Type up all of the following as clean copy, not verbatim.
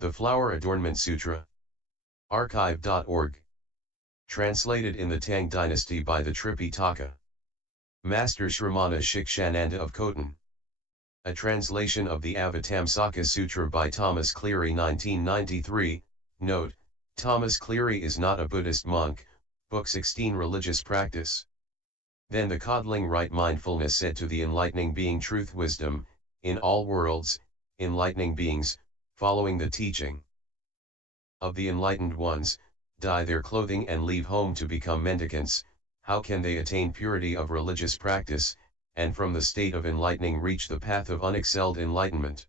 The Flower Adornment Sutra. Archive.org. Translated in the Tang Dynasty by the Tripitaka. Master Shramana Shikshananda of Khotan. A translation of the Avatamsaka Sutra by ThomasCleary 1993. Note, ThomasCleary is not a Buddhist monk. Book 16 Religious Practice. Then the coddling right mindfulness said to the enlightening being truth wisdom, in all worlds, enlightening beings, following the teaching of the enlightened ones, dye their clothing and leave home to become mendicants, how can they attain purity of religious practice, and from the state of enlightening reach the path of unexcelled enlightenment?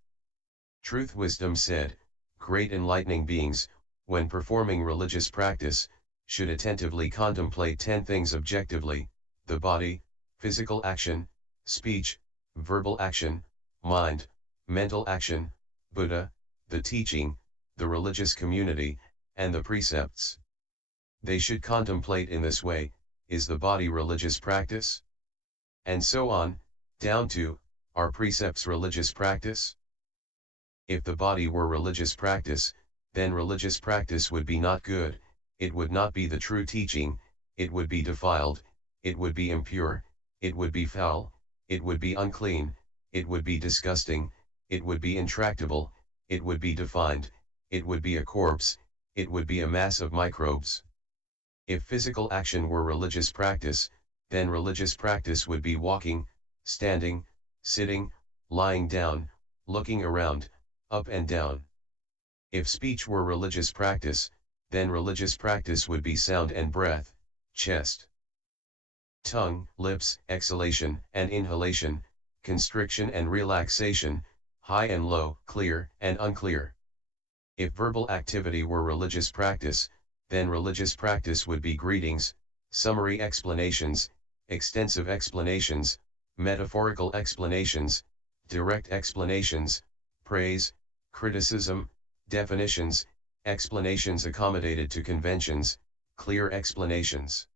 Truth wisdom said, great enlightening beings, when performing religious practice, should attentively contemplate 10 things objectively: the body, physical action, speech, verbal action, mind, mental action, Buddha, the teaching, the religious community, and the precepts. They should contemplate in this way, is the body religious practice? And so on, down to, are precepts religious practice? If the body were religious practice, then religious practice would be not good, it would not be the true teaching, it would be defiled, it would be impure, it would be foul, it would be unclean, it would be disgusting, it would be intractable, it would be defined, it would be a corpse, it would be a mass of microbes. If physical action were religious practice, then religious practice would be walking, standing, sitting, lying down, looking around, up and down. If speech were religious practice, then religious practice would be sound and breath, chest, tongue, lips, exhalation and inhalation, constriction and relaxation, high and low, clear and unclear. If verbal activity were religious practice, then religious practice would be greetings, summary explanations, extensive explanations, metaphorical explanations, direct explanations, praise, criticism, definitions, explanations accommodated to conventions, clear explanations.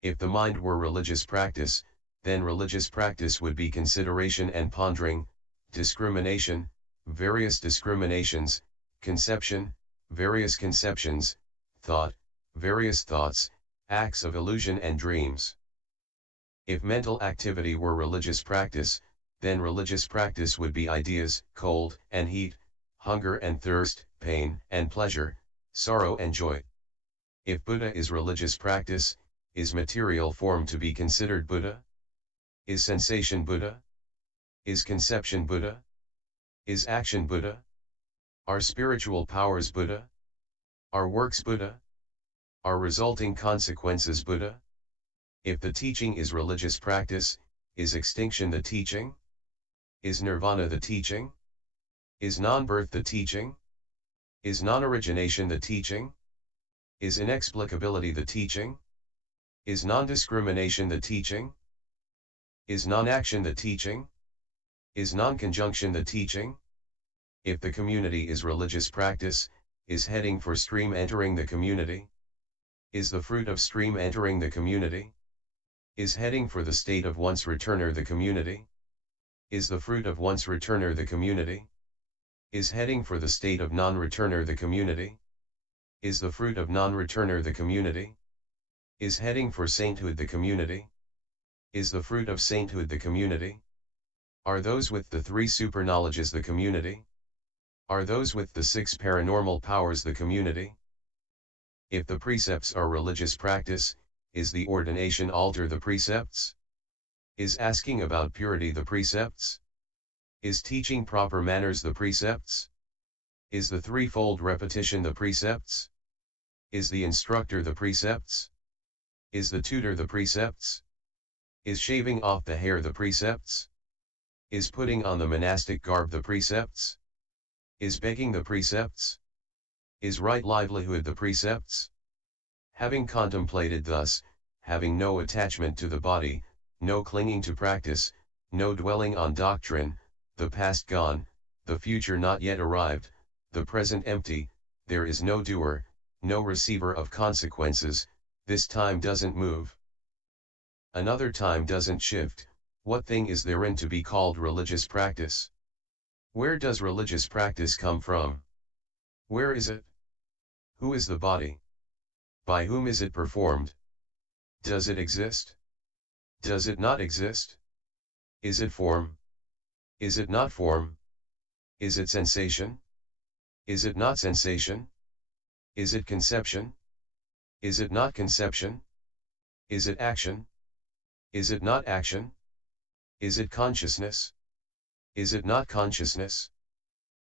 If the mind were religious practice, then religious practice would be consideration and pondering, discrimination, various discriminations, conception, various conceptions, thought, various thoughts, acts of illusion and dreams. If mental activity were religious practice, then religious practice would be ideas, cold and heat, hunger and thirst, pain and pleasure, sorrow and joy. If Buddha is religious practice, is material form to be considered Buddha? Is sensation Buddha? Is conception Buddha? Is action Buddha? Are spiritual powers Buddha? Are works Buddha? Are resulting consequences Buddha? If the teaching is religious practice, is extinction the teaching? Is nirvana the teaching? Is non-birth the teaching? Is non-origination the teaching? Is inexplicability the teaching? Is non-discrimination the teaching? Is non-action the teaching? Is non-conjunction the teaching? If the community is religious practice, is heading for stream entering the community? Is the fruit of stream entering the community? Is heading for the state of once returner the community? Is the fruit of once returner the community? Is heading for the state of non-returner the community? Is the fruit of non-returner the community? Is heading for sainthood the community? Is the fruit of sainthood the community? Are those with the 3 super knowledges the community? Are those with the 6 paranormal powers the community? If the precepts are religious practice, is the ordination altar the precepts? Is asking about purity the precepts? Is teaching proper manners the precepts? Is the threefold repetition the precepts? Is the instructor the precepts? Is the tutor the precepts? Is shaving off the hair the precepts? Is putting on the monastic garb the precepts? Is begging the precepts? Is right livelihood the precepts? Having contemplated thus, having no attachment to the body, no clinging to practice, no dwelling on doctrine, the past gone, the future not yet arrived, the present empty, there is no doer, no receiver of consequences, this time doesn't move. Another time doesn't shift, what thing is therein to be called religious practice? Where does religious practice come from? Where is it? Who is the body? By whom is it performed? Does it exist? Does it not exist? Is it form? Is it not form? Is it sensation? Is it not sensation? Is it conception? Is it not conception? Is it action? Is it not action? Is it consciousness? Is it not consciousness?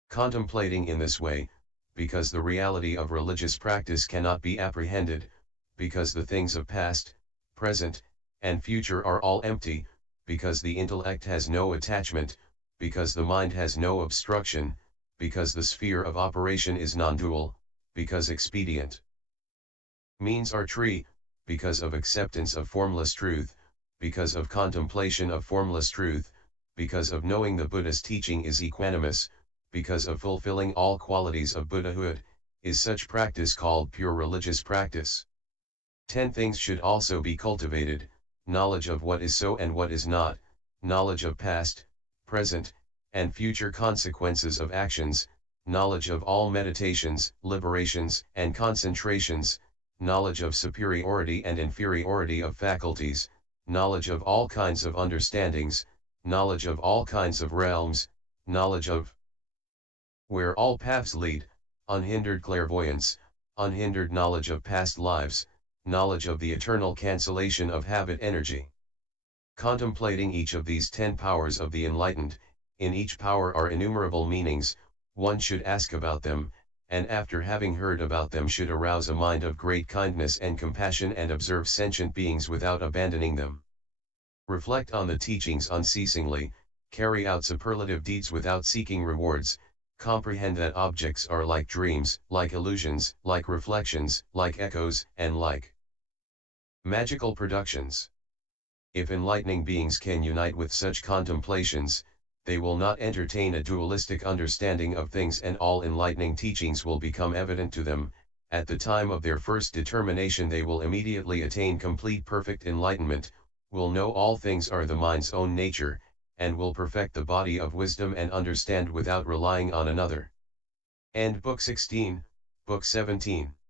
Contemplating in this way, because the reality of religious practice cannot be apprehended, because the things of past, present, and future are all empty, because the intellect has no attachment, because the mind has no obstruction, because the sphere of operation is non-dual, because expedient means are tree, because of acceptance of formless truth, because of contemplation of formless truth, because of knowing the Buddha's teaching is equanimous, because of fulfilling all qualities of Buddhahood, is such practice called pure religious practice. 10 things should also be cultivated: knowledge of what is so and what is not, knowledge of past, present, and future consequences of actions, knowledge of all meditations, liberations, and concentrations, knowledge of superiority and inferiority of faculties, knowledge of all kinds of understandings, knowledge of all kinds of realms, knowledge of where all paths lead, unhindered clairvoyance, unhindered knowledge of past lives, knowledge of the eternal cancellation of habit energy. Contemplating each of these 10 powers of the enlightened, in each power are innumerable meanings, one should ask about them, and after having heard about them should arouse a mind of great kindness and compassion and observe sentient beings without abandoning them. Reflect on the teachings unceasingly, carry out superlative deeds without seeking rewards, comprehend that objects are like dreams, like illusions, like reflections, like echoes, and like magical productions. If enlightening beings can unite with such contemplations, they will not entertain a dualistic understanding of things, and all enlightening teachings will become evident to them. At the time of their first determination they will immediately attain complete perfect enlightenment, will know all things are the mind's own nature, and will perfect the body of wisdom and understand without relying on another. End Book 16, Book 17.